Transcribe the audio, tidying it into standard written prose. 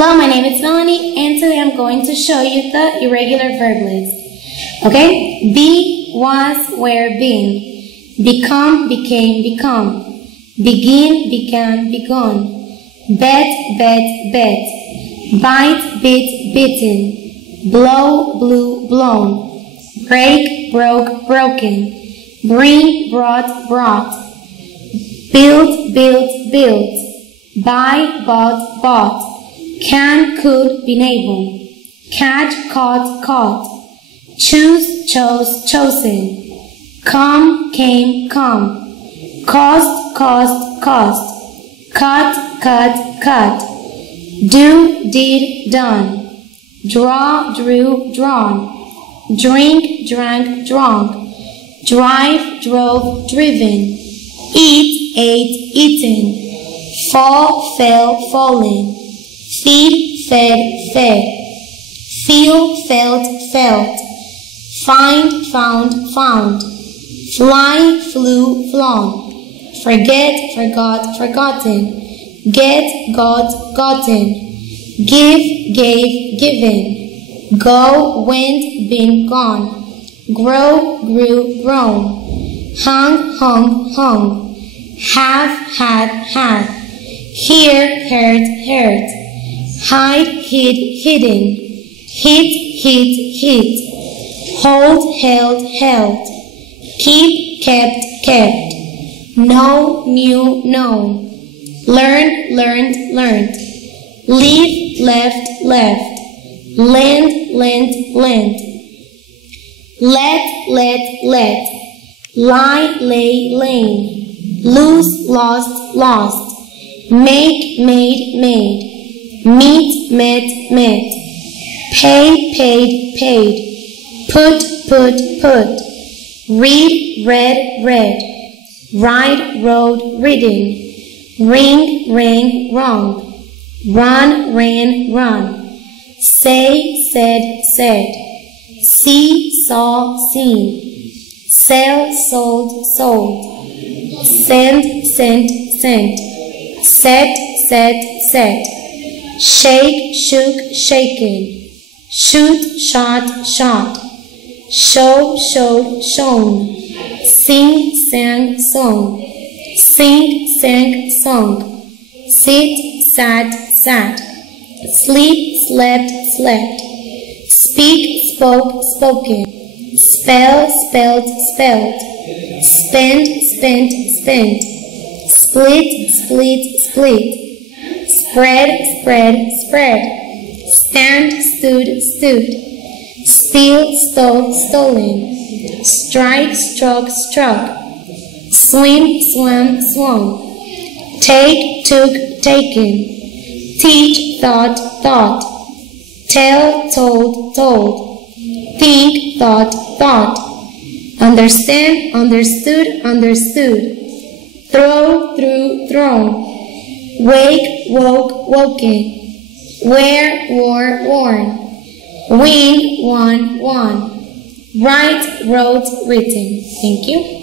Hello, my name is Melanie, and today I'm going to show you the irregular verb list. Okay? Be, was, were, been. Become, became, become. Begin, began, begun. Bet, bet. Bite, bit, bitten. Blow, blew, blown. Break, broke, broken. Bring, brought, brought. Build, built. Buy, bought. Can, could, been able. Catch, caught. Choose, chose, chosen. Come, came, come. Cost, cost. Cut. Do, did, done. Draw, drew, drawn. Drink, drank, drunk. Drive, drove, driven. Eat, ate, eaten. Fall, fell, fallen. Feed, fed. Feel, felt. Find, found. Fly, flew, flown. Forget, forgotten. Get, got, gotten. Give, gave, given. Go, went, been, gone. Grow, grew, grown. Hung. Have, had. Hear, heard. Hide, hidden. Hit. Hold, held. Keep, kept. Know, knew, known. Learn, learned. Leave, left. Lend, lent. Let. Lie, lay, lain. Lose, lost. Make, made. Meet, met. Pay, paid. Put. Read, read. Ride, rode, ridden. Ring, rang, rung. Run, ran, run. Say, said. See, saw, seen. Sell, sold. Send, sent. Set. Shake, shook, shaken. Shoot, shot. Show, showed, shown. Sing, sang, sung. Sing, sang, sung. Sit, sat. Sleep, slept. Speak, spoken. Spell, spelled. Spend, spent. Split. Spread. Stand, stood. Steal, stole, stolen. Strike, struck. Swim, swung. Take, took, taken. Teach, thought. Tell, told. Think, thought. Understand, understood. Throw, thrown. Wake, woken. Wear, worn. Win, won. Write, wrote, written. Thank you.